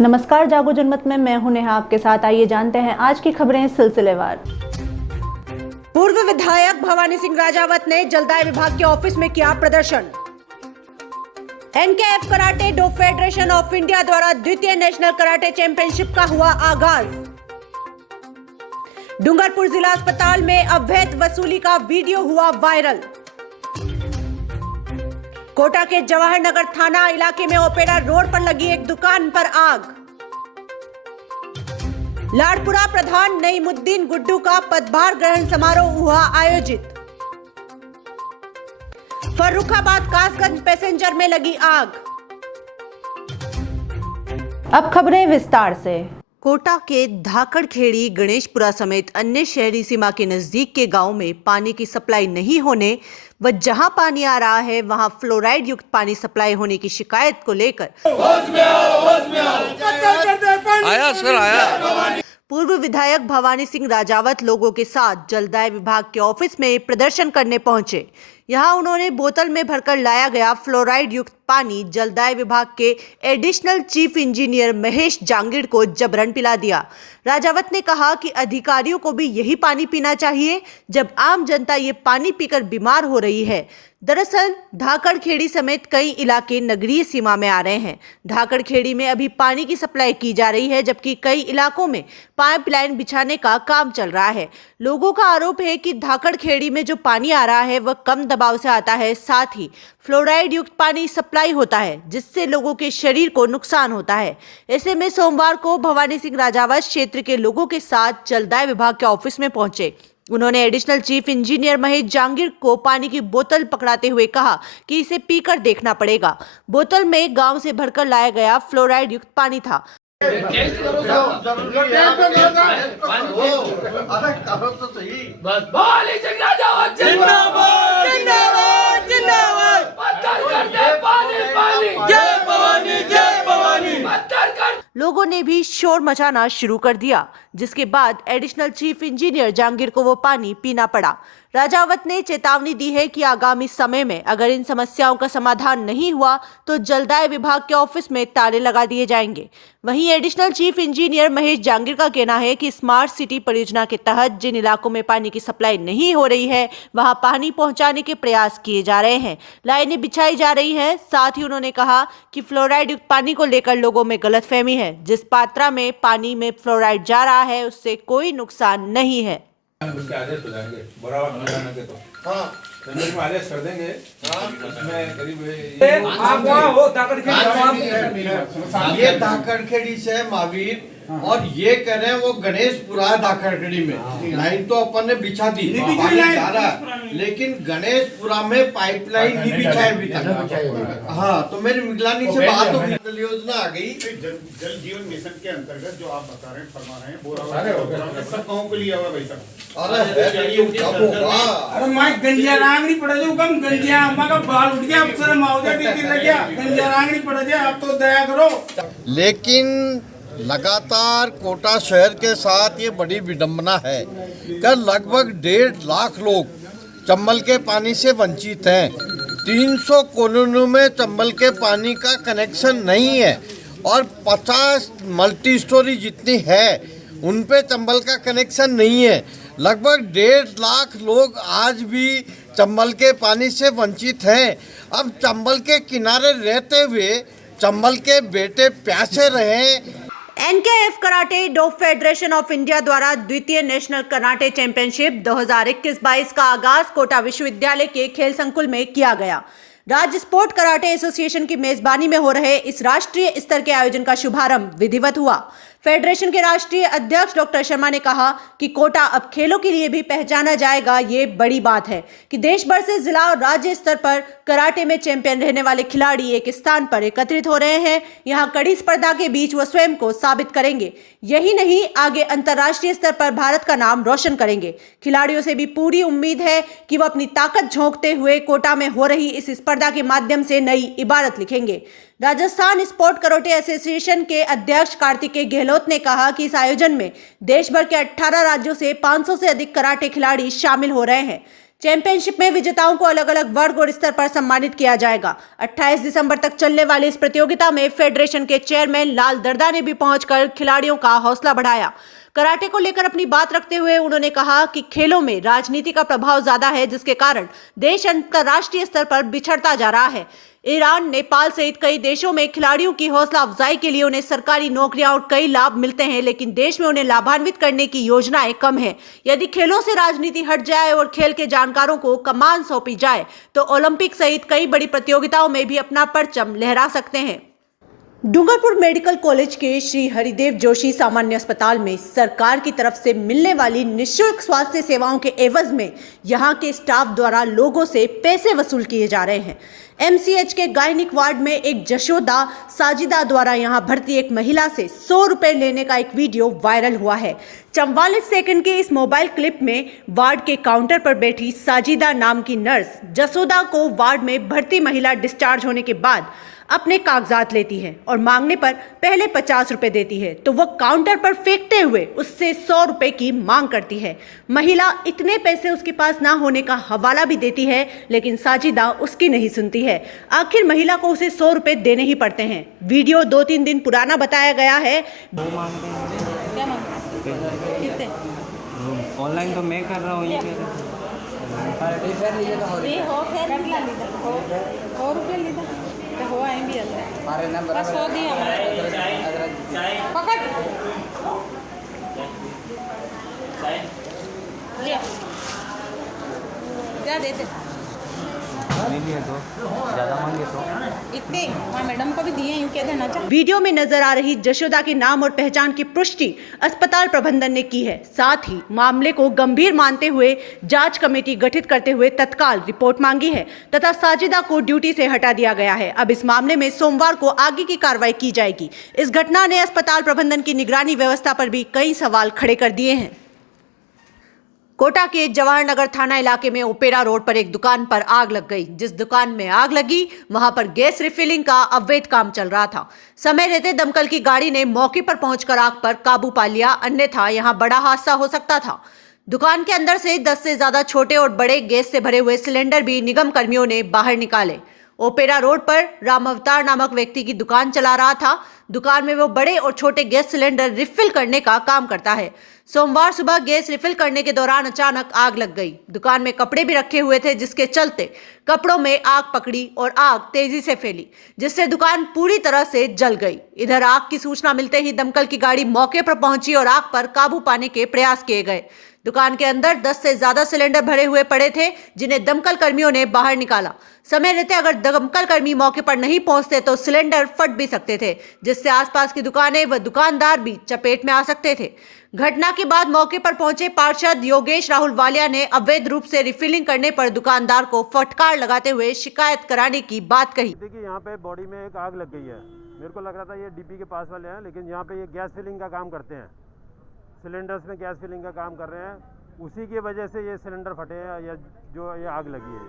नमस्कार, जागो जनमत में मैं हूं नेहा आपके साथ। आइए जानते हैं आज की खबरें सिलसिलेवार। पूर्व विधायक भवानी सिंह राजावत ने जलदाय विभाग के ऑफिस में किया प्रदर्शन। NKF karate do federation of India द्वारा द्वितीय नेशनल कराटे चैंपियनशिप का हुआ आगाज। डूंगरपुर जिला अस्पताल में अवैध वसूली का वीडियो हुआ वायरल। कोटा के जवाहर नगर थाना इलाके में ओपेरा रोड पर लगी एक दुकान पर आग। लाडपुरा प्रधान नईमुद्दीन गुड्डू का पदभार ग्रहण समारोह हुआ आयोजित। फर्रुखाबाद कासगंज पैसेंजर में लगी आग। अब खबरें विस्तार से। कोटा के धाकड़खेड़ी, गणेशपुरा समेत अन्य शहरी सीमा के नजदीक के गांव में पानी की सप्लाई नहीं होने व जहां पानी आ रहा है वहां फ्लोराइड युक्त पानी सप्लाई होने की शिकायत को लेकर पूर्व विधायक भवानी सिंह राजावत लोगों के साथ जलदाय विभाग के ऑफिस में प्रदर्शन करने पहुंचे। यहां उन्होंने बोतल में भरकर लाया गया फ्लोराइड युक्त पानी जलदाय विभाग के additional chief engineer Mahesh Jangid को जबरन पिला दिया। राजावत ने कहा कि अधिकारियों को भी यही पानी पीना चाहिए जब आम जनता ये पानी पीकर बीमार हो रही है। दरअसल धाकड़खेड़ी समेत कई इलाके नगरीय सीमा में आ रहे हैं। धाकड़खेड़ी में अभी पानी की सप्लाई की जा रही है, जबकि कई इलाकों में पाइपलाइन बिछाने का काम चल रहा है। लोगों का आरोप है कि धाकड़खेड़ी में जो पानी आ रहा है वह कम दबाव से आता है, साथ ही फ्लोराइड युक्त पानी सप्लाई होता है जिससे लोगों के शरीर को नुकसान होता है। ऐसे में सोमवार को भवानी सिंह राजावत क्षेत्र के लोगों के साथ जलदाय विभाग के ऑफिस में पहुंचे। उन्होंने additional chief engineer Mahesh Jangid को पानी की बोतल पकड़ाते हुए कहा कि इसे पीकर देखना पड़ेगा। बोतल में गांव से भरकर लाया गया फ्लोराइड युक्त पानी था। लोगों ने भी शोर मचाना शुरू कर दिया, जिसके बाद एडिशनल चीफ इंजीनियर जांगिड़ को वो पानी पीना पड़ा। राजावत ने चेतावनी दी है कि आगामी समय में अगर इन समस्याओं का समाधान नहीं हुआ तो जलदाय विभाग के ऑफिस में ताले लगा दिए जाएंगे। वहीं additional chief engineer Mahesh Jangid का कहना है कि स्मार्ट सिटी परियोजना के तहत जिन इलाकों में पानी की सप्लाई नहीं हो रही है वहां पानी पहुंचाने के प्रयास किए जा रहे हैं, लाइनें बिछाई जा रही हैं। साथ ही उन्होंने कहा कि फ्लोराइड युक्त पानी को लेकर लोगों में गलतफहमी है। जिस मात्रा में पानी में फ्लोराइड जा रहा है उससे कोई नुकसान नहीं है। उसके आदेश हो जाएंगे, बराबर न जाने के तो संदेश में आदेश कर देंगे। उसमें करीब आप वहाँ हो धाकड़खेड़ी, ये धाकड़खेड़ी से महावीर और ये कह रहे हैं वो गणेशपुरा धाकड़खेड़ी में लाइन तो अपन ने बिछा दी, लेकिन गणेशपुरा में पाइपलाइन नहीं बिछाई अभी तक। हाँ, तो मेरी निगरानी से बात होगी, योजना आ गई जल जीवन मिशन के अंतर्गत जो आप बता रहे हैं, फरमा रहे हैं, बोरा सब गाँव के लिए हुआ भाई साहब। अरे मैं गंजा रांगड़ी पड़ा जो कम गंजा अम्मा का बाल उठ गया, अफसर मावजा टीटी लग गया, गंजा रांगड़ी पड़ा जाए, आप तो दया करो। लेकिन लगातार कोटा शहर के साथ ये बड़ी विडंबना है कि लगभग 1.5 लाख लोग चंबल के पानी से वंचित हैं। 300 कॉलोनियों में चंबल के पानी का कनेक्शन नहीं है और 50 मल्टी स्टोरी जितनी है उन पे चंबल का कनेक्शन नहीं है। लगभग 1.5 लाख लोग आज भी चंबल के पानी से वंचित हैं। अब चंबल के किनारे रहते हुए चंबल के बेटे प्यासे रहे। NKF karate do federation of India द्वारा द्वितीय नेशनल कराटे चैंपियनशिप 2021-22 का आगाज कोटा विश्वविद्यालय के खेल संकुल में किया गया। राज्य स्पोर्ट कराटे एसोसिएशन की मेजबानी में हो रहे इस राष्ट्रीय स्तर के आयोजन का शुभारंभ विधिवत हुआ। फेडरेशन के राष्ट्रीय अध्यक्ष डॉक्टर शर्मा ने कहा कि कोटा अब खेलों के लिए भी पहचाना जाएगा। ये बड़ी बात है कि देश भर से जिला और राज्य स्तर पर कराटे में चैंपियन रहने वाले खिलाड़ी एक स्थान पर एकत्रित हो रहे हैं। यहां कड़ी स्पर्धा के बीच वो स्वयं को साबित करेंगे। यही नहीं, आगे अंतर्राष्ट्रीय स्तर पर भारत का नाम रोशन करेंगे। खिलाड़ियों से भी पूरी उम्मीद है कि वो अपनी ताकत झोंकते हुए कोटा में हो रही इस स्पर्धा के माध्यम से नई इबारत लिखेंगे। राजस्थान स्पोर्ट कराटे एसोसिएशन के अध्यक्ष कार्तिकेय गहलोत ने कहा कि इस आयोजन में देश भर के 18 राज्यों से 500 से अधिक कराटे खिलाड़ी शामिल हो रहे हैं। चैंपियनशिप में विजेताओं को अलग अलग वर्ग और स्तर पर सम्मानित किया जाएगा। 28 दिसंबर तक चलने वाली इस प्रतियोगिता में फेडरेशन के चेयरमैन लाल दर्दा ने भी पहुंचकर खिलाड़ियों का हौसला बढ़ाया। कराटे को लेकर अपनी बात रखते हुए उन्होंने कहा कि खेलों में राजनीति का प्रभाव ज्यादा है, जिसके कारण देश अंतर्राष्ट्रीय स्तर पर बिछड़ता जा रहा है। ईरान, नेपाल सहित कई देशों में खिलाड़ियों की हौसला अफजाई के लिए उन्हें सरकारी नौकरियां और कई लाभ मिलते हैं, लेकिन देश में उन्हें लाभान्वित करने की योजनाएं कम है। यदि खेलों से राजनीति हट जाए और खेल के जानकारों को कमान सौंपी जाए तो ओलंपिक सहित कई बड़ी प्रतियोगिताओं में भी अपना परचम लहरा सकते हैं। डूंगरपुर मेडिकल कॉलेज के श्री हरिदेव जोशी सामान्य अस्पताल में सरकार की तरफ से मिलने वाली निःशुल्क स्वास्थ्य सेवाओं के एवज में यहां के स्टाफ द्वारा लोगों से पैसे वसूल किए जा रहे हैं। एमसीएच के गायनिक वार्ड में एक जशोदा साजिदा द्वारा यहां भर्ती एक महिला से 100 रुपए लेने का एक वीडियो वायरल हुआ है। 44 सेकंड के इस मोबाइल क्लिप में वार्ड के काउंटर पर बैठी साजिदा नाम की नर्स जसोदा को वार्ड में भर्ती महिला डिस्चार्ज होने के बाद अपने कागजात लेती है और मांगने पर पहले 50 रुपए देती है तो वह काउंटर पर फेंकते हुए उससे 100 रुपए की मांग करती है। महिला इतने पैसे उसके पास ना होने का हवाला भी देती है, लेकिन साजिदा उसकी नहीं सुनती है। आखिर महिला को उसे 100 रुपए देने ही पड़ते हैं। वीडियो 2-3 दिन पुराना बताया गया है। क्या मांगते हैं? ऑनलाइन तो मैं कर रहा हूँ, ये कह हो आए भी बस 100 दिया पकड़ लिया क्या देते नहीं लिए तो ज़्यादा मांगे तो इतने हाँ मैडम को भी दिए यूँ क्या देना चाहिए। वीडियो में नजर आ रही जशोदा के नाम और पहचान की पुष्टि अस्पताल प्रबंधन ने की है। साथ ही मामले को गंभीर मानते हुए जांच कमेटी गठित करते हुए तत्काल रिपोर्ट मांगी है तथा साजिदा को ड्यूटी से हटा दिया गया है। अब इस मामले में सोमवार को आगे की कार्रवाई की जाएगी। इस घटना ने अस्पताल प्रबंधन की निगरानी व्यवस्था पर भी कई सवाल खड़े कर दिए हैं। कोटा के जवाहर नगर थाना इलाके में ओपेरा रोड पर एक दुकान पर आग लग गई। जिस दुकान में आग लगी वहां पर गैस रिफिलिंग का अवैध काम चल रहा था। समय रहते दमकल की गाड़ी ने मौके पर पहुंचकर आग पर काबू पा लिया, अन्यथा यहां बड़ा हादसा हो सकता था। दुकान के अंदर से 10 से ज्यादा छोटे और बड़े गैस से भरे हुए सिलेंडर भी निगम कर्मियों ने बाहर निकाले। ओपेरा रोड पर राम अवतार नामक व्यक्ति की दुकान चला रहा था। दुकान में वो बड़े और छोटे गैस सिलेंडर रिफिल करने का काम करता है। सोमवार सुबह गैस रिफिल करने के दौरान अचानक आग लग गई। दुकान में कपड़े भी रखे हुए थे, जिसके चलते कपड़ों में आग पकड़ी और आग तेजी से फैली, जिससे दुकान पूरी तरह से जल गई। इधर आग की सूचना मिलते ही दमकल की गाड़ी मौके पर पहुंची और आग पर काबू पाने के प्रयास किए गए। दुकान के अंदर 10 से ज्यादा सिलेंडर भरे हुए पड़े थे, जिन्हें दमकल कर्मियों ने बाहर निकाला। समय रहते अगर दमकल कर्मी मौके पर नहीं पहुंचते तो सिलेंडर फट भी सकते थे, जिससे आसपास की दुकानें व दुकानदार भी चपेट में आ सकते थे। घटना के बाद मौके पर पहुंचे पार्षद योगेश राहुल वालिया ने अवैध रूप से रिफिलिंग करने पर दुकानदार को फटकार लगाते हुए शिकायत कराने की बात कही। देखिए यहाँ पे बॉडी में एक आग लग गई है। मेरे को लग रहा था ये डीपी के पास वाले हैं, लेकिन यहाँ पे ये गैस फिलिंग का काम करते हैं, सिलेंडर्स में गैस फिलिंग का काम कर रहे हैं। उसी की वजह से ये सिलेंडर फटे हैं या जो ये आग लगी है,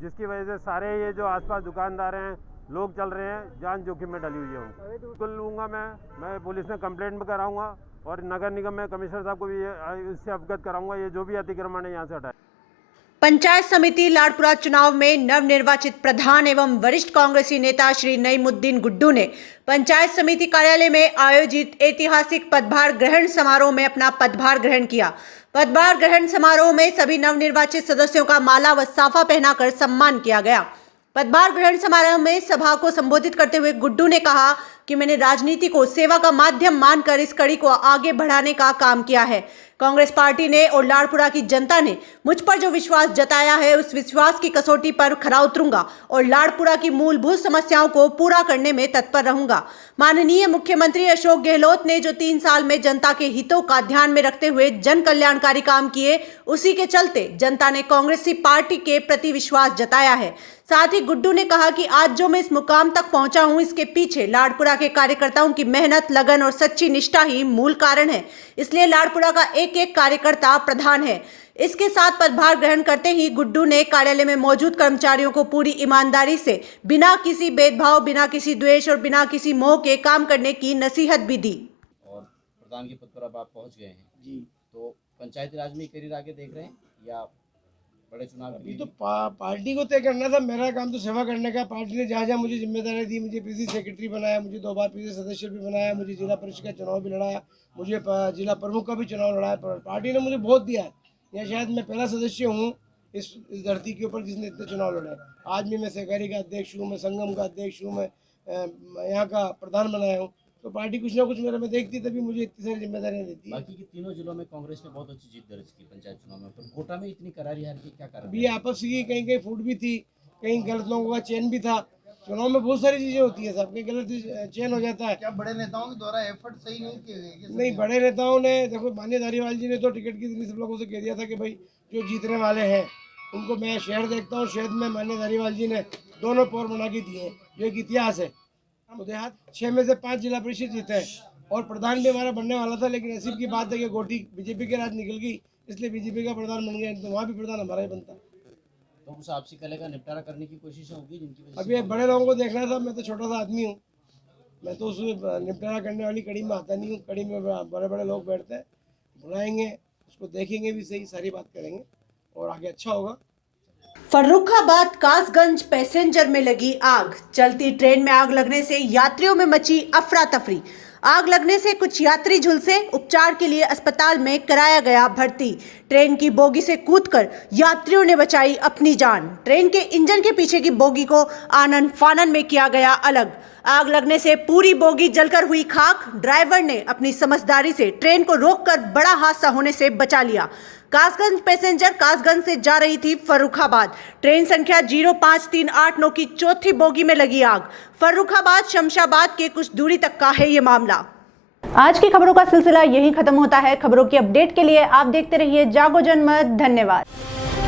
जिसकी वजह से सारे ये जो आसपास दुकानदार हैं, लोग चल रहे हैं, जान जोखिम में डली हुई है उनको। बिल्कुल लूँगा मैं पुलिस में कंप्लेंट भी कराऊंगा और नगर निगम में कमिश्नर साहब को भी इससे अवगत कराऊंगा। ये जो भी अतिक्रमण है यहाँ से हटाए। पंचायत समिति लाडपुरा चुनाव में नवनिर्वाचित प्रधान एवं वरिष्ठ कांग्रेसी नेता श्री नईमुद्दीन गुड्डू ने पंचायत समिति कार्यालय में आयोजित ऐतिहासिक पदभार ग्रहण समारोह में अपना पदभार ग्रहण किया। पदभार ग्रहण समारोह में सभी नवनिर्वाचित सदस्यों का माला व साफा पहनाकर सम्मान किया गया। पदभार ग्रहण समारोह में सभा को संबोधित करते हुए गुड्डू ने कहा कि मैंने राजनीति को सेवा का माध्यम मानकर इस कड़ी को आगे बढ़ाने का काम किया है। कांग्रेस पार्टी ने और लाडपुरा की जनता ने मुझ पर जो विश्वास जताया है, उस विश्वास की कसौटी पर खरा उतरूंगा और लाडपुरा की मूलभूत समस्याओं को पूरा करने में तत्पर रहूंगा। माननीय मुख्यमंत्री अशोक गहलोत ने जो 3 साल में जनता के हितों का ध्यान में रखते हुए जन कल्याणकारी काम किए, उसी के चलते जनता ने कांग्रेसी पार्टी के प्रति विश्वास जताया है। साथ ही गुड्डू ने कहा कि आज जो मैं इस मुकाम तक पहुंचा हूं, इसके पीछे लाडपुरा के कार्यकर्ताओं की मेहनत, लगन और सच्ची निष्ठा ही मूल कारण है। इसलिए लाडपुरा का एक एक कार्यकर्ता प्रधान है। इसके साथ पदभार ग्रहण करते ही गुड्डू ने कार्यालय में मौजूद कर्मचारियों को पूरी ईमानदारी से, बिना किसी भेदभाव, बिना किसी द्वेष और बिना किसी मोह के काम करने की नसीहत भी दी। और प्रधान के पद पर अब आप पहुंच गए हैं जी, तो पंचायती राज में करियर आगे देख रहे हैं या बड़े चुनाव के अभी लिए? तो पार्टी को तय करना था, मेरा काम तो सेवा करने का। पार्टी ने जहाँ जहाँ मुझे जिम्मेदारी दी, मुझे पीसी सेक्रेटरी बनाया, मुझे 2 बार पीसी सदस्य भी बनाया, मुझे जिला परिषद का चुनाव भी लड़ाया, मुझे जिला प्रमुख का भी चुनाव लड़ाया। पार्टी ने मुझे बहुत दिया है। या शायद मैं पहला सदस्य हूँ इस धरती के ऊपर जिसने इतने चुनाव लड़ाए। आज भी मैं सहकारी का अध्यक्ष हूँ, मैं संगम का अध्यक्ष हूँ, मैं यहाँ का प्रधान बनाया हूँ। तो पार्टी कुछ ना कुछ मेरे में देखती, तभी मुझे इतनी सारी जिम्मेदारियाँ देती है। बाकी के तीनों जिलों में कांग्रेस ने बहुत अच्छी जीत दर्ज की पंचायत चुनाव में, पर कोटा में इतनी करारी हार की क्या कारण? अभी आपस की कहीं कहीं फूट भी थी, कहीं गलत लोगों का चयन भी था। चुनाव में बहुत सारी चीजें होती है, सब कहीं गलत चयन हो जाता है। क्या बड़े नेताओं के द्वारा एफर्ट सही नहीं किए गए? नहीं, बड़े नेताओं ने देखो, माननीय धारीवाल जी ने तो टिकट की दिल्ली सब लोगों से कह दिया था कि भाई जो जीतने वाले हैं उनको मैं शहर देखता हूँ। शहर में माननीय धारीवाल जी ने दोनों पौर बना के दिए हैं, जो एक इतिहास है। देहात 6 में से 5 जिला परिषद जीते हैं और प्रधान भी हमारा बनने वाला था, लेकिन नसीब की बात है कि गोटी बीजेपी के राज निकल गई, इसलिए बीजेपी का प्रधान बन गया। तो वहाँ भी प्रधान हमारा ही बनता। तो उस आपसी कलह का निपटारा करने की कोशिश होगी जिनकी वजह से? अभी बड़े लोगों को देखना था, मैं तो छोटा सा आदमी हूँ, मैं तो उस निपटारा करने वाली कड़ी में आता नहीं हूँ। कड़ी में बड़े बड़े लोग बैठते हैं, बुलाएंगे, उसको देखेंगे भी सही, सारी बात करेंगे और आगे अच्छा होगा। फर्रुखाबाद कासगंज पैसेंजर में लगी आग। चलती ट्रेन में आग लगने से यात्रियों में मची अफरा तफरी। आग लगने से कुछ यात्री झुलसे, उपचार के लिए अस्पताल में कराया गया भर्ती। ट्रेन की बोगी से कूदकर यात्रियों ने बचाई अपनी जान। ट्रेन के इंजन के पीछे की बोगी को आनन फानन में किया गया अलग। आग लगने से पूरी बोगी जलकर हुई खाक। ड्राइवर ने अपनी समझदारी से ट्रेन को रोककर बड़ा हादसा होने से बचा लिया। कासगंज पैसेंजर कासगंज से जा रही थी फर्रुखाबाद। ट्रेन संख्या 05389 की चौथी बोगी में लगी आग। फर्रुखाबाद शमशाबाद के कुछ दूरी तक का है ये मामला। आज की खबरों का सिलसिला यहीं खत्म होता है। खबरों की अपडेट के लिए आप देखते रहिए जागो जनमत। धन्यवाद।